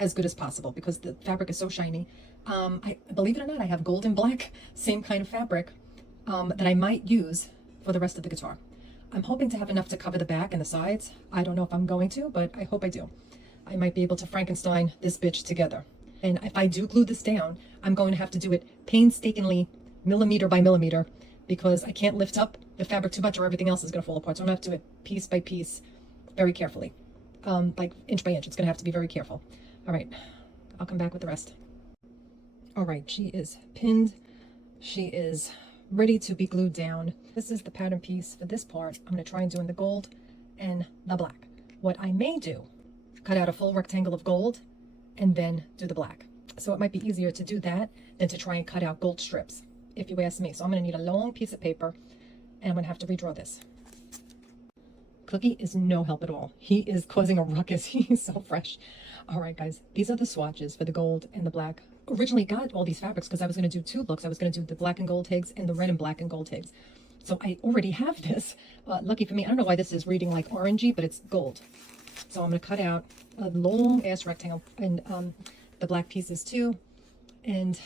as good as possible, because the fabric is so shiny. I believe it or not, I have gold and black, same kind of fabric, that I might use for the rest of the guitar. I'm hoping to have enough to cover the back and the sides. I don't know if I'm going to, but I hope I do. I might be able to Frankenstein this bitch together. And if I do glue this down, I'm going to have to do it painstakingly, millimeter by millimeter, because I can't lift up the fabric too much or everything else is going to fall apart. So I'm going to have to do it piece by piece, very carefully, like inch by inch. It's going to have to be very careful. All right, I'll come back with the rest. All right, she is pinned. She is ready to be glued down. This is the pattern piece for this part. I'm going to try and do in the gold and the black. What I may do, cut out a full rectangle of gold and then do the black. So it might be easier to do that than to try and cut out gold strips, if you ask me. So I'm going to need a long piece of paper, and I'm going to have to redraw this. Cookie is no help at all. He is causing a ruckus. He's so fresh. All right, guys, these are the swatches for the gold and the black. Originally got all these fabrics because I was going to do 2 looks. I was going to do the black and gold Higgs and the red and black and gold Higgs. So I already have this. Lucky for me, I don't know why this is reading like orangey, but it's gold. So I'm going to cut out a long ass rectangle and the black pieces too. And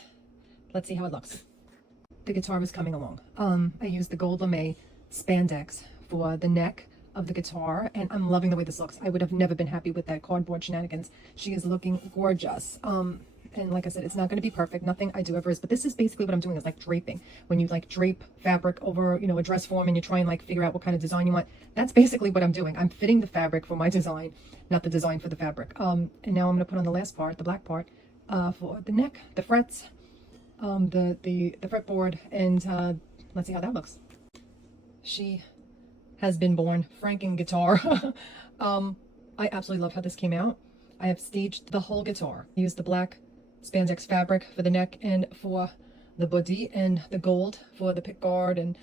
let's see how it looks. The guitar is coming along. I used the gold lame spandex for the neck of the guitar, and I'm loving the way this looks. I would have never been happy with that cardboard shenanigans. She is looking gorgeous. And like I said, it's not going to be perfect. Nothing I do ever is, but this is basically what I'm doing, is like draping. When you like drape fabric over, you know, a dress form and you try and like figure out what kind of design you want. That's basically what I'm doing. I'm fitting the fabric for my design, not the design for the fabric. And now I'm going to put on the last part, the black part, for the neck, the frets, the fretboard, and let's see how that looks. She has been born. Franken guitar. I absolutely love how this came out. I have staged the whole guitar. I used the black spandex fabric for the neck and for the body and the gold for the pick guard and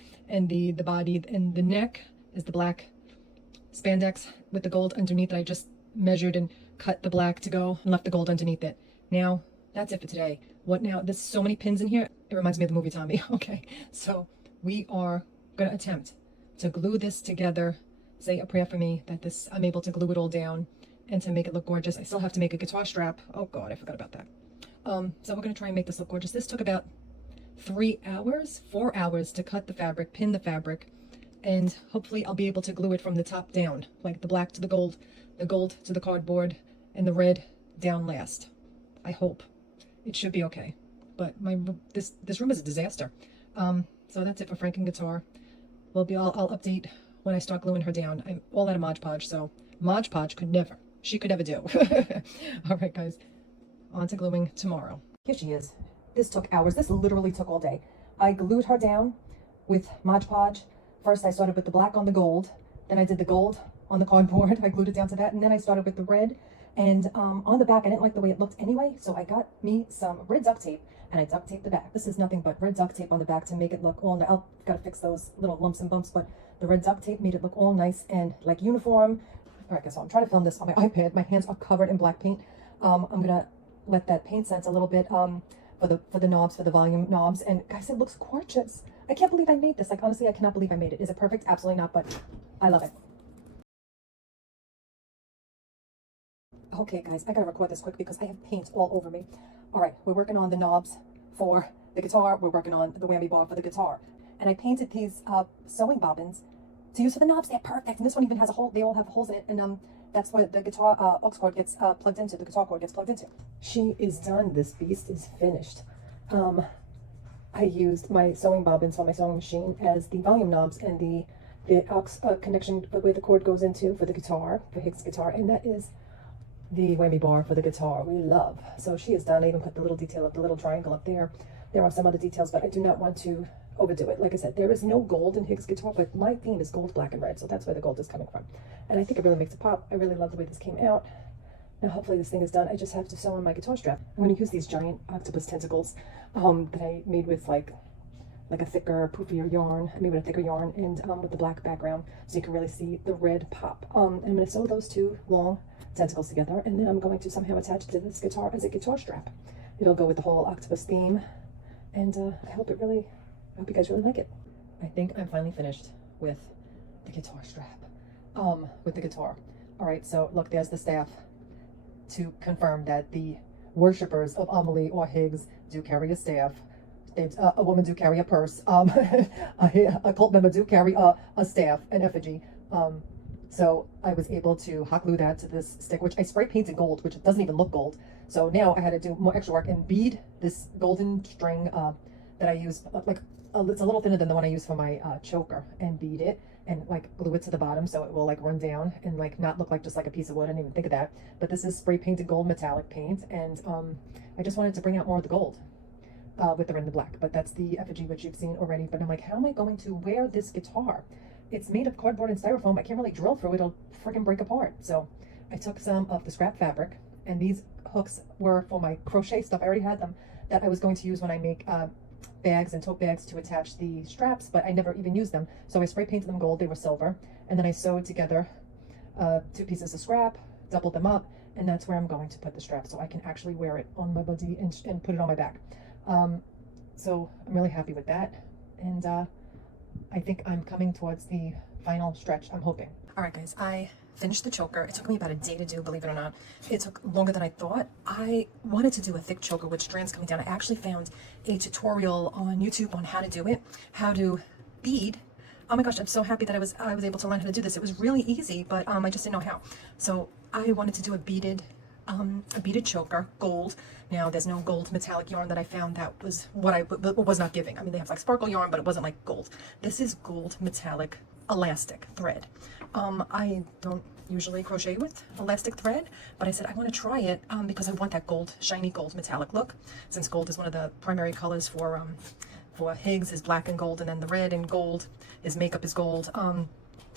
the body, and the neck is the black spandex with the gold underneath that I just measured and cut the black to go and left the gold underneath it. Now, that's it for today. What now? There's so many pins in here. It reminds me of the movie Tommy. Okay, so we are going to attempt to glue this together. Say a prayer for me that I'm able to glue it all down and to make it look gorgeous. I still have to make a guitar strap. Oh God, I forgot about that. So we're going to try and make this look gorgeous. This took about 4 hours to cut the fabric, pin the fabric, and hopefully I'll be able to glue it from the top down, like the black to the gold to the cardboard, and the red down last. I hope. It should be okay. But this room is a disaster. So that's it for Franken Guitar. I'll update when I start gluing her down. I'm all out of Mod Podge, so Mod Podge she could never do. All right, guys, on to gluing tomorrow. Here she is. This took hours. This literally took all day. I glued her down with Mod Podge. First, I started with the black on the gold. Then I did the gold on the cardboard. I glued it down to that. And then I started with the red. And on the back, I didn't like the way it looked anyway. So I got me some red duct tape and I duct taped the back. This is nothing but red duct tape on the back to make it look all, I've got to fix those little lumps and bumps, but the red duct tape made it look all nice and like uniform. All right, guys, so I'm trying to film this on my iPad. My hands are covered in black paint. I'm going to let that paint set a little bit for the knobs, for the volume knobs. And guys, it looks gorgeous. I can't believe I made this. Like, honestly, I cannot believe I made it. Is it perfect? Absolutely not, but I love it. Okay, guys, I gotta record this quick because I have paint all over me. All right, we're working on the knobs for the guitar. We're working on the whammy bar for the guitar. And I painted these sewing bobbins to use for the knobs. They're perfect. And this one even has a hole. They all have holes in it. And that's what the guitar aux cord gets plugged into. The guitar cord gets plugged into. She is done. This beast is finished. I used my sewing bobbins on my sewing machine as the volume knobs and the aux connection where the cord goes into for the guitar, for Higgs guitar. And that is the whammy bar for the guitar we love. So she is done. I even put the little detail of the little triangle up there. There are some other details, but I do not want to overdo it. Like I said, there is no gold in Higgs guitar, but my theme is gold, black, and red, so that's where the gold is coming from. And I think it really makes it pop. I really love the way this came out. Now hopefully this thing is done. I just have to sew on my guitar strap. I'm going to use these giant octopus tentacles that I made with like a thicker, poofier yarn. I made with a thicker yarn and with the black background, so you can really see the red pop. I'm going to sew those two long tentacles together, and then I'm going to somehow attach it to this guitar as a guitar strap. It'll go with the whole octopus theme, and I hope you guys really like it. I think I'm finally finished with the guitar strap, with the guitar. All right, so look, there's the staff to confirm that the worshippers of Amelie or Higgs do carry a staff. A woman do carry a purse. A cult member do carry a staff, an effigy. So I was able to hot glue that to this stick, which I spray painted gold, which doesn't even look gold. So now I had to do more extra work and bead this golden string that I use, it's a little thinner than the one I use for my choker, and bead it and like glue it to the bottom so it will like run down and like not look like just like a piece of wood. I didn't even think of that. But this is spray painted gold metallic paint, and I just wanted to bring out more of the gold with the red and the black. But that's the effigy, which you've seen already. But I'm like, how am I going to wear this guitar? It's made of cardboard and styrofoam. I can't really drill through it. It'll freaking break apart. So I took some of the scrap fabric, and these hooks were for my crochet stuff. I already had them that I was going to use when I make bags and tote bags to attach the straps, but I never even used them. So I spray painted them gold. They were silver. And then I sewed together 2 pieces of scrap, doubled them up, and that's where I'm going to put the strap so I can actually wear it on my body and put it on my back. So I'm really happy with that. And I think I'm coming towards the final stretch, I'm hoping. All right, guys, I finished the choker. It took me about a day to do, believe it or not. It took longer than I thought. I wanted to do a thick choker with strands coming down. I actually found a tutorial on YouTube on how to do it, how to bead. Oh my gosh, I'm so happy that I was able to learn how to do this. It was really easy, but I just didn't know how. So I wanted to do a beaded choker, gold. Now there's no gold metallic yarn that I found that was what I was not giving. I mean, they have like sparkle yarn, but it wasn't like gold. This is gold metallic elastic thread. I don't usually crochet with elastic thread, but I said I want to try it because I want that gold, shiny gold metallic look, since gold is one of the primary colors for Higgs is black and gold, and then the red and gold is makeup is gold.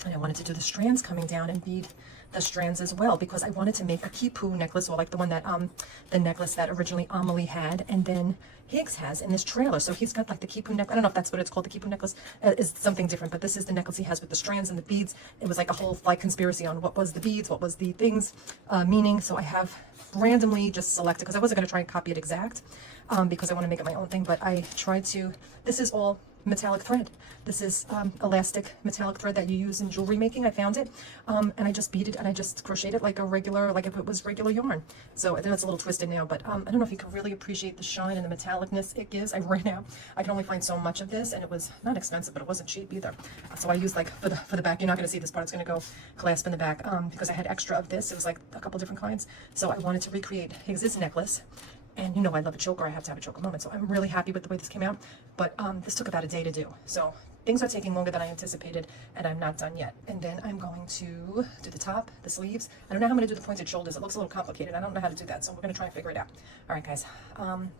And I wanted to do the strands coming down and bead the strands as well, because I wanted to make a Kipu necklace, or like the one that the necklace that originally Amelie had and then Higgs has in this trailer. So he's got like the Kipu necklace. I don't know if that's what it's called. The Kipu necklace is something different, but this is the necklace he has with the strands and the beads. It was like a whole like conspiracy on what was the beads, what was the things meaning. So I have randomly just selected, because I wasn't going to try and copy it exact, because I want to make it my own thing, but I tried to. This is all metallic thread. This is elastic metallic thread that you use in jewelry making. I found it, and I just beaded and I just crocheted it like a regular, like if it was regular yarn. So I know it's a little twisted now, but I don't know if you can really appreciate the shine and the metallicness it gives. I ran out. I can only find so much of this, and it was not expensive, but it wasn't cheap either. So I used like for the back. You're not going to see this part. It's going to go clasp in the back, because I had extra of this. It was like a couple different kinds. So I wanted to recreate Higgs's necklace. And you know I love a choker. I have to have a choker moment. So I'm really happy with the way this came out. But this took about a day to do. So things are taking longer than I anticipated, and I'm not done yet. And then I'm going to do the top, the sleeves. I don't know how I'm going to do the pointed shoulders. It looks a little complicated. I don't know how to do that. So we're going to try and figure it out. All right, guys.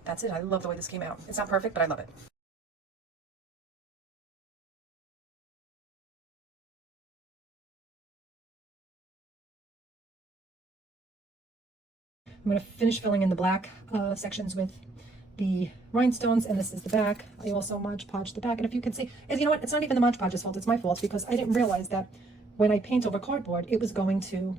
That's it. I love the way this came out. It's not perfect, but I love it. I'm going to finish filling in the black sections with the rhinestones, and this is the back. I also Mod Podged the back, and if you can see, you know what, it's not even the Mod Podge's fault, it's my fault, because I didn't realize that when I paint over cardboard, it was going to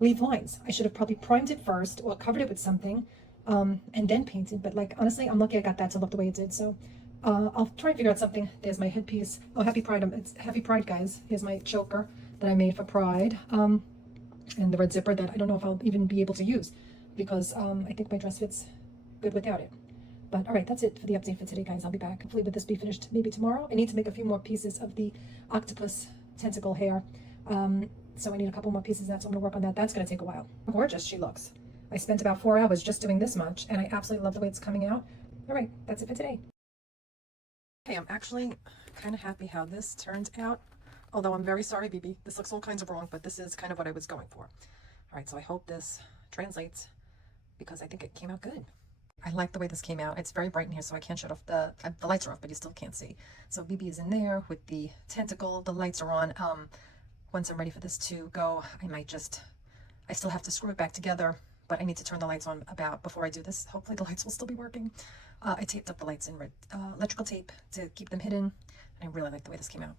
leave lines. I should have probably primed it first, or covered it with something, and then painted, but like, honestly, I'm lucky I got that to look the way it did, so I'll try and figure out something. There's my headpiece. Oh, Happy Pride, it's Happy Pride, guys. Here's my choker that I made for Pride. And the red zipper that I don't know if I'll even be able to use, because I think my dress fits good without it. But all right, that's it for the update for today, guys. I'll be back. Hopefully with this be finished maybe tomorrow. I need to make a few more pieces of the octopus tentacle hair. So I need a couple more pieces of that, so I'm gonna work on that. That's gonna take a while. Gorgeous she looks. I spent about 4 hours just doing this much, and I absolutely love the way it's coming out. All right, that's it for today. Okay, I'm actually kind of happy how this turned out. Although I'm very sorry, BB. This looks all kinds of wrong, but this is kind of what I was going for. All right, so I hope this translates, because I think it came out good. I like the way this came out. It's very bright in here, so I can't shut off the lights are off, but you still can't see. So BB is in there with the tentacle. The lights are on. Once I'm ready for this to go, I still have to screw it back together, but I need to turn the lights on before I do this. Hopefully the lights will still be working. I taped up the lights in red electrical tape to keep them hidden, and I really like the way this came out.